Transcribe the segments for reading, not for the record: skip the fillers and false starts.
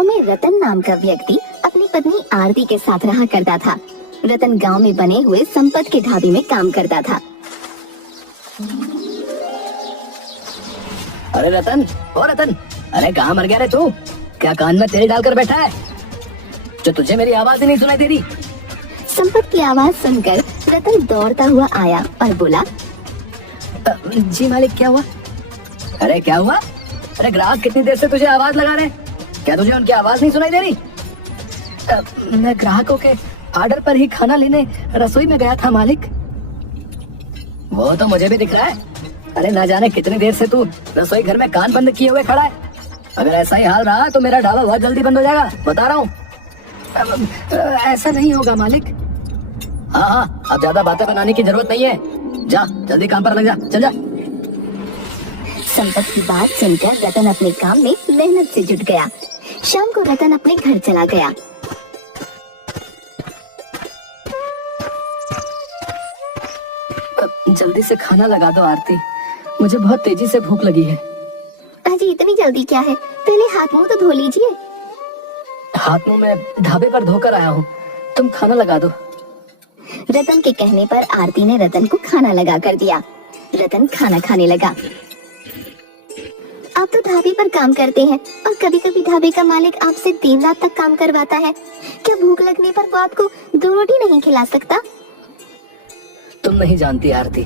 गांव में रतन नाम का व्यक्ति अपनी पत्नी आरती के साथ रहा करता था। रतन गांव में बने हुए संपत के ढाबे में काम करता था। अरे रतन, ओ रतन, अरे कहाँ मर गया रे तू? क्या कान में तेल डालकर बैठा है जो तुझे मेरी आवाज ही नहीं सुनाई दे रही? संपत की आवाज सुनकर रतन दौड़ता हुआ आया और बोला, जी मालिक, क्या हुआ? अरे क्या हुआ? अरे ग्राहक कितनी देर से तुझे आवाज लगा रहे हैं, क्या तुझे उनकी आवाज नहीं सुनाई दे रही? मैं ग्राहकों के ऑर्डर पर ही खाना लेने रसोई में गया था मालिक। वो तो मुझे भी दिख रहा है। अरे ना जाने कितनी देर से तू रसोई घर में कान बंद किए हुए खड़ा है। अगर ऐसा ही हाल रहा तो मेरा ढाबा बहुत जल्दी बंद हो जाएगा, बता रहा हूँ। ऐसा नहीं होगा मालिक। हाँ, अब ज्यादा बातें बनाने की जरूरत नहीं है। जा जल्दी काम पर लग जा, चल जा। संपत की बात सुनकर रतन अपने काम में मेहनत से जुट गया। शाम को रतन अपने घर चला गया। जल्दी से खाना लगा दो आरती, मुझे बहुत तेजी से भूख लगी है। अजी इतनी जल्दी क्या है, पहले हाथ मुंह तो धो लीजिए। हाथ मुंह मैं ढाबे पर धोकर आया हूँ, तुम खाना लगा दो। रतन के कहने पर आरती ने रतन को खाना लगा कर दिया। रतन खाना खाने लगा। आप तो ढाबे पर काम करते हैं और कभी कभी ढाबे का मालिक आपसे देर रात तक काम करवाता है। क्या भूख लगने पर वो आपको 2 रोटी नहीं खिला सकता? तुम नहीं जानती आरती,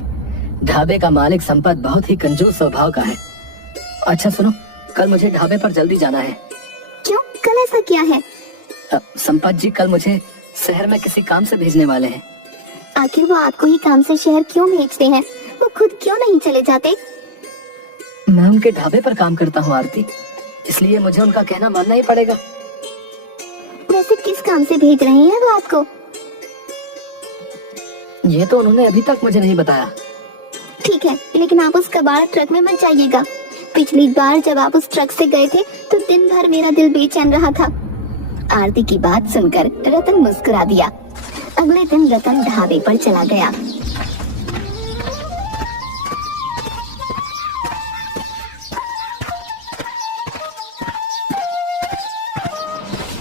ढाबे का मालिक संपत बहुत ही कंजूस स्वभाव का है। अच्छा सुनो, कल मुझे ढाबे पर जल्दी जाना है। क्यों, कल ऐसा क्या है? संपत जी कल मुझे शहर में किसी काम से भेजने वाले हैं। आखिर वो आपको ही काम से शहर क्यों भेजते हैं? वो खुद क्यों नहीं चले जाते? मैं उनके ढाबे पर काम करता हूँ आरती, इसलिए मुझे उनका कहना मानना ही पड़ेगा। वैसे किस काम से भेज रहे हैं वो आपको? ये तो उन्होंने अभी तक मुझे नहीं बताया। ठीक है, लेकिन आप उस कबाड़ ट्रक में मत जाइएगा। पिछली बार जब आप उस ट्रक से गए थे तो दिन भर मेरा दिल बेचैन रहा था। आरती की बात सुनकर रतन मुस्कुरा दिया। अगले दिन रतन ढाबे पर चला गया।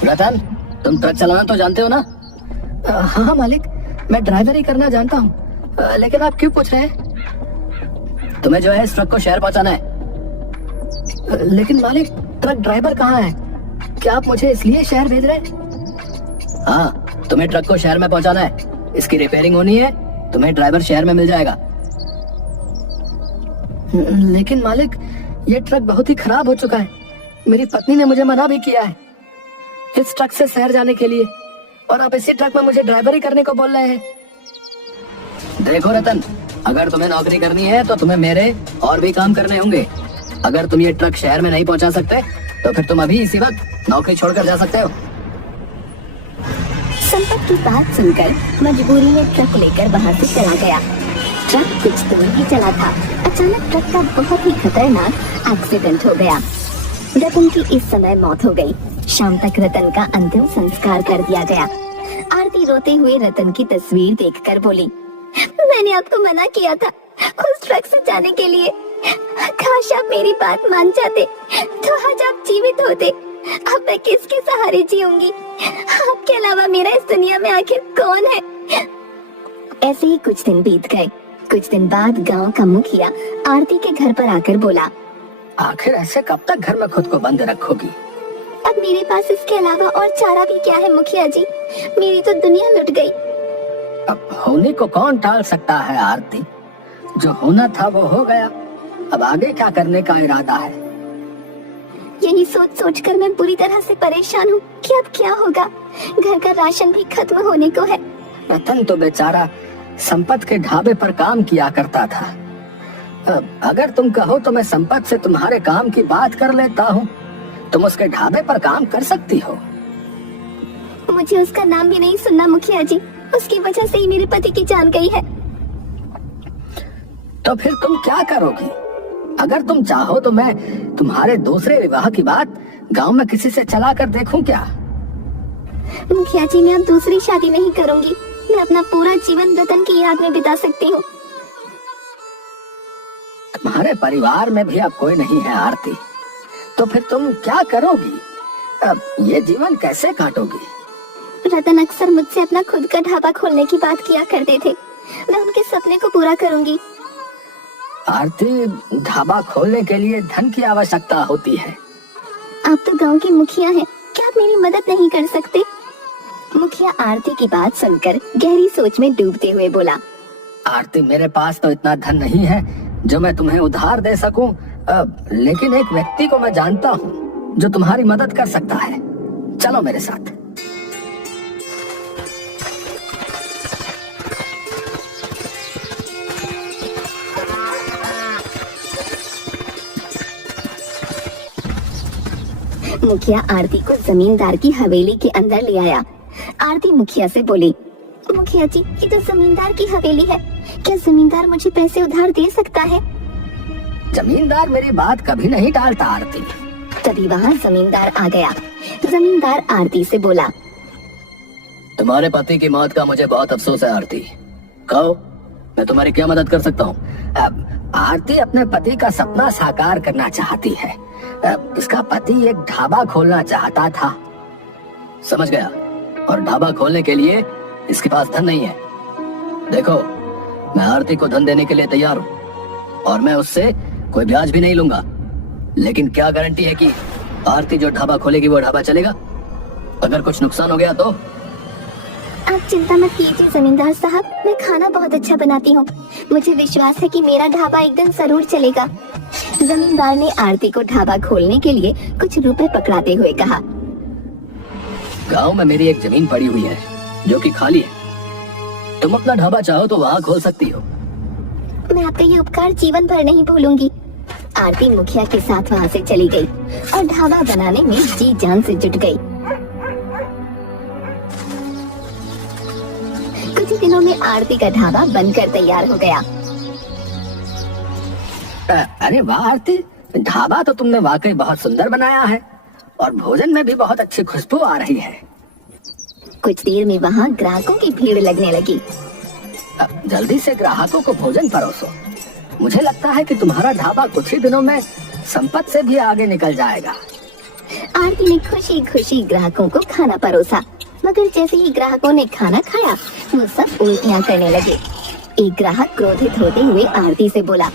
रतन, तुम ट्रक चलाना तो जानते हो ना? हाँ मालिक, मैं ड्राइवर ही करना जानता हूँ। लेकिन आप क्यों पूछ रहे हैं? तुम्हें जो है इस ट्रक को शहर पहुंचाना है। लेकिन मालिक, ट्रक ड्राइवर कहाँ है? क्या आप मुझे इसलिए शहर भेज रहे हैं? हाँ, तुम्हें ट्रक को शहर में पहुंचाना है। इसकी रिपेयरिंग होनी है, तुम्हें ड्राइवर शहर में मिल जाएगा। लेकिन मालिक, ये ट्रक बहुत ही खराब हो चुका है। मेरी पत्नी ने मुझे मना भी किया है इस ट्रक से शहर जाने के लिए, और आप इसी ट्रक में मुझे ड्राइवरी करने को बोल रहे हैं। देखो रतन, अगर तुम्हें नौकरी करनी है तो तुम्हें मेरे और भी काम करने होंगे। अगर तुम ये ट्रक शहर में नहीं पहुंचा सकते तो फिर तुम अभी इसी वक्त नौकरी छोड़कर जा सकते हो। संपत की बात सुनकर मजबूरी में ट्रक लेकर बाहर से चला गया। ट्रक कुछ दूर ही चला था, अचानक ट्रक का बहुत ही खतरनाक एक्सीडेंट हो गया। रतन की इस समय मौत हो गई। शाम तक रतन का अंतिम संस्कार कर दिया गया। आरती रोते हुए रतन की तस्वीर देखकर बोली, मैंने आपको मना किया था उस ट्रक से जाने के लिए। काश आप मेरी बात मान जाते तो आज आप जीवित होते। अब मैं किसके सहारे जीऊंगी? आपके अलावा मेरा इस दुनिया में आखिर कौन है? ऐसे ही कुछ दिन बीत गए। कुछ दिन बाद गांव का मुखिया आरती के घर पर आकर बोला, आखिर ऐसे कब तक घर में खुद को बंद रखोगी? अब मेरे पास इसके अलावा और चारा भी क्या है मुखिया जी? मेरी तो दुनिया लुट गई। अब होने को कौन टाल सकता है आरती? जो होना था वो हो गया, अब आगे क्या करने का इरादा है? यही सोच सोच कर मैं बुरी तरह से परेशान हूँ कि अब क्या होगा। घर का राशन भी खत्म होने को है। रतन तो बेचारा संपत के ढाबे पर काम किया करता था। अगर तुम कहो तो मैं संपत से तुम्हारे काम की बात कर लेता हूँ। तुम उसके ढाबे पर काम कर सकती हो। मुझे उसका नाम भी नहीं सुनना मुखिया जी, उसकी वजह से ही मेरे पति की जान गई है। तो फिर तुम क्या करोगी? अगर तुम चाहो तो मैं तुम्हारे दूसरे विवाह की बात गांव में किसी से चला कर देखूं क्या? मुखिया जी, मैं अब दूसरी शादी नहीं करूंगी। मैं अपना पूरा जीवन रतन की याद में बिता सकती हूँ। तुम्हारे परिवार में भी अब कोई नहीं है आरती, तो फिर तुम क्या करोगी? अब ये जीवन कैसे काटोगी? रतन अक्सर मुझसे अपना खुद का ढाबा खोलने की बात किया करते थे। मैं उनके सपने को पूरा करूंगी। आरती, ढाबा खोलने के लिए धन की आवश्यकता होती है। आप तो गांव की मुखिया हैं, क्या आप मेरी मदद नहीं कर सकते? मुखिया आरती की बात सुनकर गहरी सोच में डूबते हुए बोला। आरती, मेरे पास तो इतना धन नहीं है जो मैं तुम्हें उधार दे सकूं, लेकिन एक व्यक्ति को मैं जानता हूँ जो तुम्हारी मदद कर सकता है। चलो मेरे साथ। मुखिया आरती को जमींदार की हवेली के अंदर ले आया। आरती मुखिया से बोली, मुखिया जी, ये तो जमींदार की हवेली है, क्या जमींदार मुझे पैसे उधार दे सकता है? जमींदार मेरी बात कभी नहीं टालता आरती। तभी वहाँ जमींदार आ गया। जमींदार आरती से बोला, तुम्हारे पति की मौत का मुझे बहुत अफसोस है आरती। कहो, मैं तुम्हारी क्या मदद कर सकता हूँ? आरती अपने पति का सपना साकार करना चाहती है। उसका पति एक ढाबा खोलना चाहता था। समझ गया। और ढाबा खोलने के लिए इसके पास धन नहीं है। देखो, मैं आरती को धन देने के लिए तैयार हूँ और मैं उससे कोई ब्याज भी नहीं लूंगा, लेकिन क्या गारंटी है कि आरती जो ढाबा खोलेगी वो ढाबा चलेगा? अगर कुछ नुकसान हो गया तो? आप चिंता मत कीजिए जमींदार साहब, मैं खाना बहुत अच्छा बनाती हूँ। मुझे विश्वास है कि मेरा ढाबा एक दिन जरूर चलेगा। जमींदार ने आरती को ढाबा खोलने के लिए कुछ रुपए पकड़ाते हुए कहा, गांव में मेरी एक जमीन पड़ी हुई है जो कि खाली है। तुम अपना ढाबा चाहो तो वहाँ खोल सकती हो। मैं आपका ये उपकार जीवन भर नहीं भूलूंगी। आरती मुखिया के साथ वहाँ से चली गई और ढाबा बनाने में जी जान से जुट गई। कुछ ही दिनों में आरती का ढाबा बनकर तैयार हो गया। अरे वाह आरती, ढाबा तो तुमने वाकई बहुत सुंदर बनाया है और भोजन में भी बहुत अच्छी खुशबू आ रही है। कुछ देर में वहाँ ग्राहकों की भीड़ लगने लगी। जल्दी से ग्राहकों को भोजन परोसो। मुझे लगता है कि तुम्हारा ढाबा कुछ ही दिनों में संपत्ति से भी आगे निकल जाएगा। आरती ने खुशी खुशी ग्राहकों को खाना परोसा, मगर जैसे ही ग्राहकों ने खाना खाया वो सब उल्टियाँ करने लगे। एक ग्राहक क्रोधित होते हुए आरती से बोला,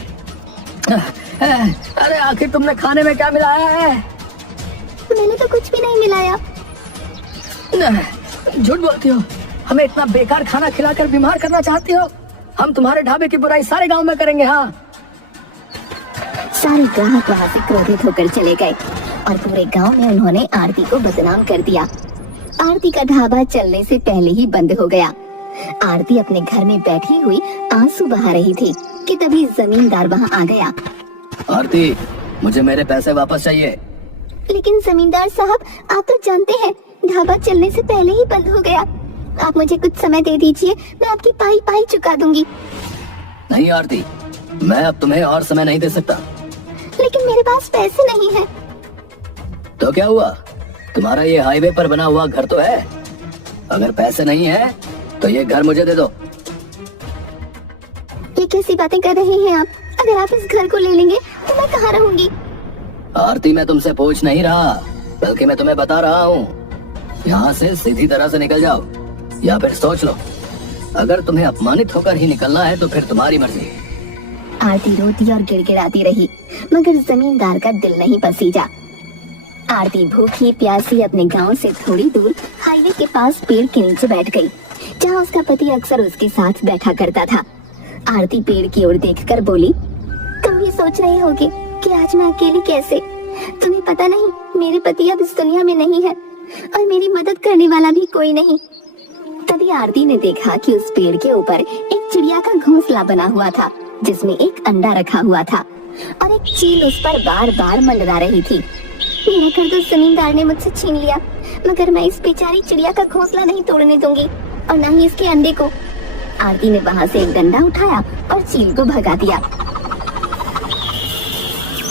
अरे आखिर तुमने खाने में क्या मिलाया है? मैंने तो कुछ भी नहीं मिलाया। झूठ बोलती हो, हमें इतना बेकार खाना खिलाकर बीमार करना चाहती हो? हम तुम्हारे ढाबे की बुराई सारे गांव में करेंगे। हाँ। सारे ग्राहक वहाँ से क्रोधित होकर चले गए और पूरे गांव में उन्होंने आरती को बदनाम कर दिया। आरती का ढाबा चलने से पहले ही बंद हो गया। आरती अपने घर में बैठी हुई आंसू बहा रही थी कि तभी जमींदार वहाँ आ गया। आरती, मुझे मेरे पैसे वापस चाहिए। लेकिन जमींदार साहब, आप तो जानते हैं ढाबा चलने से पहले ही बंद हो गया। आप मुझे कुछ समय दे दीजिए, मैं आपकी पाई पाई चुका दूंगी। नहीं आरती, मैं अब तुम्हें और समय नहीं दे सकता। लेकिन मेरे पास पैसे नहीं हैं। तो क्या हुआ? तुम्हारा ये हाईवे पर बना हुआ घर तो है। अगर पैसे नहीं है तो ये घर मुझे दे दो। ये कैसी बातें कर रहे हैं आप? अगर आप इस घर को ले लेंगे तो मैं कहाँ रहूंगी? आरती, मैं तुमसे पूछ नहीं रहा, बल्कि मैं तुम्हें बता रहा हूँ। यहाँ से सीधी तरह से निकल जाओ या फिर सोच लो। अगर तुम्हें अपमानित होकर ही निकलना है तो फिर तुम्हारी मर्जी। आरती रोती और गिड़गिड़ाती रही, मगर जमींदार का दिल नहीं पसीजा। आरती भूखी प्यासी अपने गांव से थोड़ी दूर हाईवे के पास पेड़ के नीचे बैठ गई, जहां उसका पति अक्सर उसके साथ बैठा करता था। आरती पेड़ की ओर देखकर बोली, तुम ये सोच रहे होगे कि आज मैं अकेली कैसे? तुम्हें पता नहीं, मेरे पति अब इस दुनिया में नहीं है और मेरी मदद करने वाला भी कोई नहीं। तभी आरती ने देखा कि उस पेड़ के ऊपर एक चिड़िया का घोंसला बना हुआ था, जिसमें एक अंडा रखा हुआ था और एक चील उस पर बार बार मंडरा रही थी। मेरा घर तो जमींदार ने मुझसे छीन लिया, मगर मैं इस बेचारी चिड़िया का घोंसला नहीं तोड़ने दूंगी और न ही इसके अंडे को। आरती ने वहाँ से एक डंडा उठाया और चील को भगा दिया।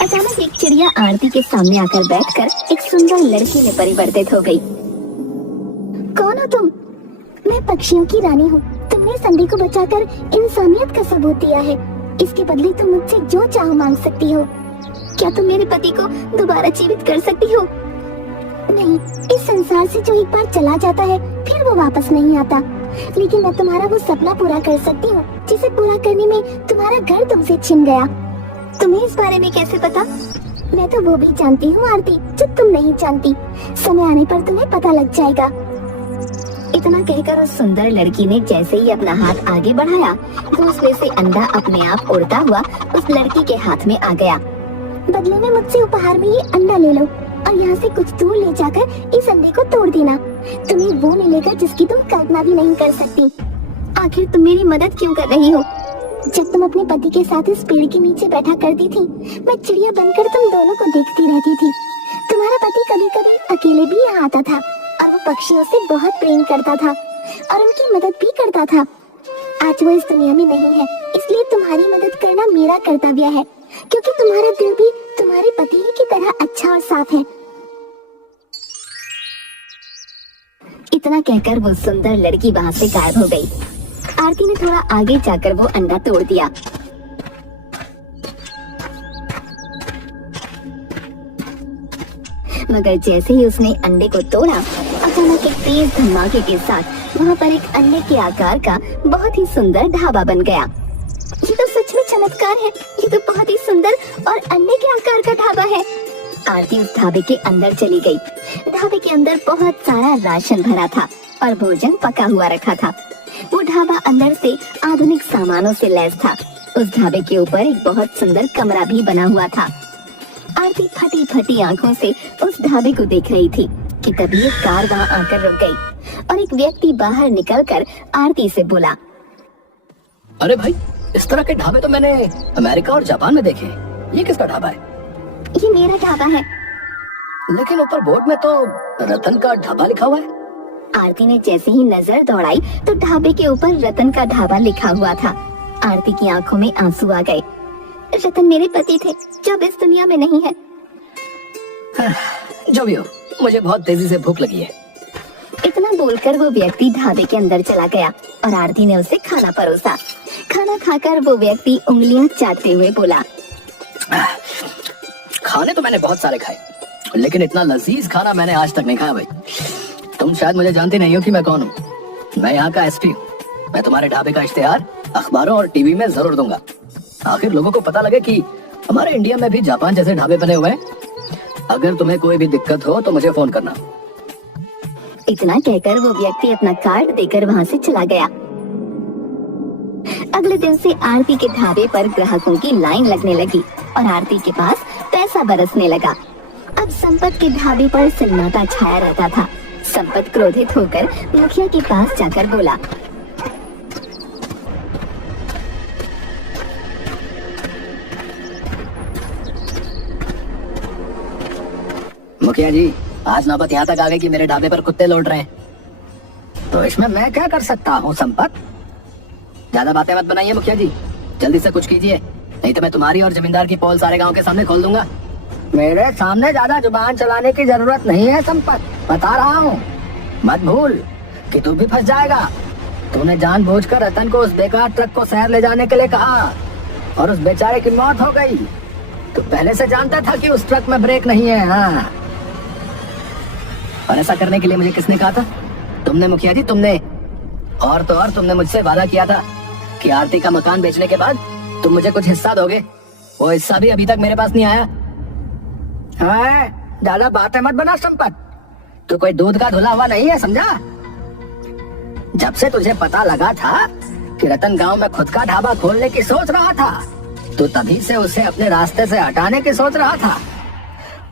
अचानक एक चिड़िया आरती के सामने आकर बैठकर एक सुंदर लड़की में परिवर्तित हो गई। कौन हो तुम? मैं पक्षियों की रानी हूँ। तुमने इस अंडे को बचाकर इंसानियत का सबूत दिया है। इसके बदले तुम मुझसे जो चाहो मांग सकती हो। क्या तुम मेरे पति को दोबारा जीवित कर सकती हो? नहीं, इस संसार से जो एक बार चला जाता है फिर वो वापस नहीं आता। लेकिन मैं तुम्हारा वो सपना पूरा कर सकती हूँ जिसे पूरा करने में तुम्हारा घर तुमसे छिन गया। तुम्हें इस बारे में कैसे पता? मैं तो वो भी जानती हूँ आरती जो तुम नहीं जानती। समय आने पर तुम्हें पता लग जाएगा। इतना कहकर उस सुंदर लड़की ने जैसे ही अपना हाथ आगे बढ़ाया तो उसमें से अंडा अपने आप उड़ता हुआ उस लड़की के हाथ में आ गया। बदले में मुझसे उपहार में ये अंडा ले लो और यहाँ से कुछ दूर ले जाकर इस अंडे को तोड़ देना। तुम्हें वो मिलेगा जिसकी तुम कल्पना भी नहीं कर सकती। आखिर तुम मेरी मदद क्यों कर रही हो? जब तुम अपने पति के साथ इस पेड़ के नीचे बैठा करती थी, मैं चिड़िया बनकर तुम दोनों को देखती रहती थी। तुम्हारा पति कभी कभी अकेले भी यहाँ आता था और वो पक्षियों से बहुत प्रेम करता था और उनकी मदद भी करता था। आज वो इस दुनिया में नहीं है, इसलिए तुम्हारी मदद करना मेरा कर्तव्य है, क्योंकि तुम्हारा दिल भी तुम्हारे पति ही की तरह अच्छा और साफ है। इतना कहकर वो सुंदर लड़की वहाँ से गायब हो गई। आरती ने थोड़ा आगे जाकर वो अंडा तोड़ दिया। मगर जैसे ही उसने अंडे को तोड़ा, अचानक एक तेज धमाके के साथ वहाँ पर एक अंडे के आकार का बहुत ही सुंदर ढाबा बन गया। ये तो सच में चमत्कार है। ये तो बहुत ही सुंदर और अंडे के आकार का ढाबा है। आरती उस ढाबे के अंदर चली गई। ढाबे के अंदर बहुत सारा राशन भरा था और भोजन पका हुआ रखा था। वो ढाबा अंदर से आधुनिक सामानों से लैस था। उस ढाबे के ऊपर एक बहुत सुंदर कमरा भी बना हुआ था। आरती फटी फटी आंखों से उस ढाबे को देख रही थी कि तभी एक कार वहाँ आकर रुक गई और एक व्यक्ति बाहर निकलकर आरती से बोला, अरे भाई, इस तरह के ढाबे तो मैंने अमेरिका और जापान में देखे। ये किसका ढाबा है? ये मेरा ढाबा है। लेकिन ऊपर बोर्ड में तो रतन का ढाबा लिखा हुआ है। आरती ने जैसे ही नजर दौड़ाई तो ढाबे के ऊपर रतन का ढाबा लिखा हुआ था। आरती की आंखों में आंसू आ गए। रतन मेरे पति थे जो अब इस दुनिया में नहीं है। जो भी हो, मुझे बहुत तेजी से भूख लगी है। इतना बोलकर वो व्यक्ति ढाबे के अंदर चला गया और आरती ने उसे खाना परोसा। खाना खाकर वो व्यक्ति उंगलियां चाटते हुए बोला, खाने तो मैंने बहुत सारे खाए, लेकिन इतना लजीज खाना मैंने आज तक नहीं खाया भाई। तुम शायद मुझे जानते नहीं हो कि मैं कौन हूँ। मैं यहाँ का एसपी हूँ। मैं तुम्हारे ढाबे का इश्तेहार अखबारों और टीवी में जरूर दूंगा। आखिर लोगों को पता लगे कि हमारे इंडिया में भी जापान जैसे ढाबे बने हुए हैं। अगर तुम्हें कोई भी दिक्कत हो तो मुझे फोन करना। इतना कहकर वो व्यक्ति अपना कार्ड देकर वहाँ से चला गया। अगले दिन से आरती के ढाबे पर ग्राहकों की लाइन लगने लगी और आरती के पास पैसा बरसने लगा। अब संपत के ढाबे पर सन्नाटा छाया रहता था। संपत क्रोधित होकर मुखिया के पास जाकर बोला, मुखिया जी, आज नौबत यहाँ तक आ गई कि मेरे ढाबे पर कुत्ते लौट रहे हैं। तो इसमें मैं क्या कर सकता हूँ संपत? ज्यादा बातें मत बनाइए मुखिया जी, जल्दी से कुछ कीजिए, नहीं तो मैं तुम्हारी और जमींदार की पोल सारे गांव के सामने खोल दूंगा। मेरे सामने ज्यादा जुबान चलाने की जरूरत नहीं है संपत, बता रहा हूँ। मत भूल कि तू भी फंस जाएगा। तूने जानबूझकर रतन को उस बेकार ट्रक को शहर ले जाने के लिए कहा और उस बेचारे की मौत हो गई। तू पहले से जानता था कि उस ट्रक में ब्रेक नहीं है। हाँ, और ऐसा करने के लिए मुझे किसने कहा था? तुमने मुखिया जी, तुमने। और तो और तुमने मुझसे वादा किया था कि आरती का मकान बेचने के बाद तुम मुझे कुछ हिस्सा दोगे। वो हिस्सा भी अभी तक मेरे पास नहीं आया। हाँ, ज्यादा बातें मत बना संपत, तू कोई दूध का धुला हुआ नहीं है, समझा? जब से तुझे पता लगा था कि रतन गांव में खुद का ढाबा खोलने की सोच रहा था, तो तभी से उसे अपने रास्ते से हटाने की सोच रहा था।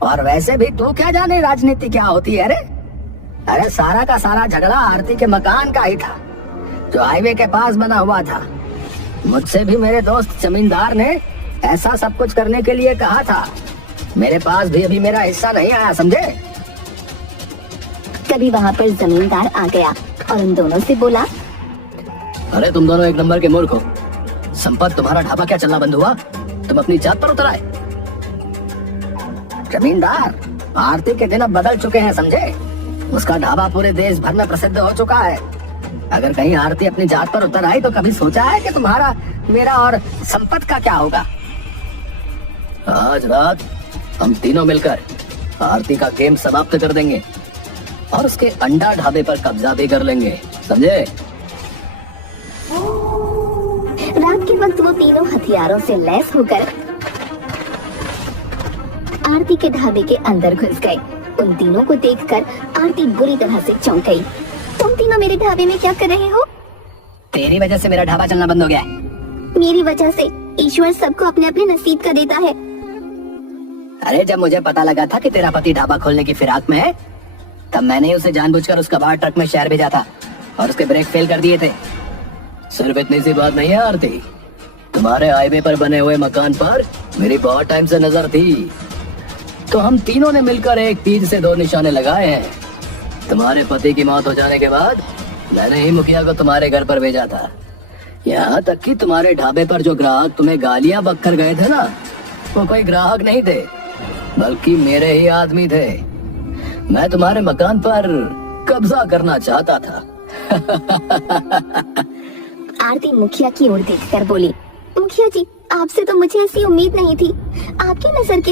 और वैसे भी तू क्या जाने राजनीति क्या होती है? अरे सारा का सारा झगड़ा आरती के मकान का ही था जो हाईवे के पास बना हुआ था। मुझसे भी मेरे दोस्त जमींदार ने ऐसा सब कुछ करने के लिए कहा था। मेरे पास भी अभी मेरा हिस्सा नहीं आया, समझे? तभी वहाँ पर जमींदार आ गया और उन दोनों से बोला, अरे तुम दोनों एक नंबर के मूर्ख हो। संपत, तुम्हारा ढाबा क्या चलना बंद हुआ? तुम अपनी जात पर उतर आए। जमींदार, आरती के दिन अब बदल चुके हैं, समझे? उसका ढाबा पूरे देश भर में प्रसिद्ध हो चुका है। अगर कहीं आरती अपनी जात पर उतर आई तो कभी सोचा है कि तुम्हारा, मेरा और संपत का क्या होगा? आज रात हम तीनों मिलकर आरती का गेम समाप्त कर देंगे और उसके अंडा ढाबे पर कब्जा भी कर लेंगे, समझे? रात के वक्त वो तीनों हथियारों से लैस होकर आरती के ढाबे के अंदर घुस गए। उन तीनों को देखकर आरती बुरी तरह से चौंक गई। तुम तीनों मेरे ढाबे में क्या कर रहे हो? तेरी वजह से मेरा ढाबा चलना बंद हो गया है। मेरी वजह से ईश्वर सबको अपने अपने नसीब का देता है। अरे जब मुझे पता लगा था कि तेरा पति ढाबा खोलने की फिराक में है, तब मैंने उसे जानबूझकर उस कबाड़ ट्रक में शहर भेजा था और उसके ब्रेक फेल कर दिए थे। सिर्फ इतनी सी बात नहीं है आरती, तुम्हारे हाईवे पर बने हुए मकान पर मेरी बहुत टाइम से नजर थी, तो हम तीनों ने मिलकर एक तीर से दो निशाने लगाए हैं। तुम्हारे पति की मौत हो जाने के बाद मैंने ही मुखिया को तुम्हारे घर पर भेजा था। यहाँ तक कि तुम्हारे ढाबे पर जो ग्राहक तुम्हें गालियां बककर गए थे ना, वो कोई ग्राहक नहीं थे, बल्कि मेरे ही आदमी थे। मैं तुम्हारे मकान पर कब्जा करना चाहता था। आरती मुखिया की ओर देखकर बोली, मुखिया जी, आपसे तो मुझे ऐसी उम्मीद नहीं थी। आपकी नजर के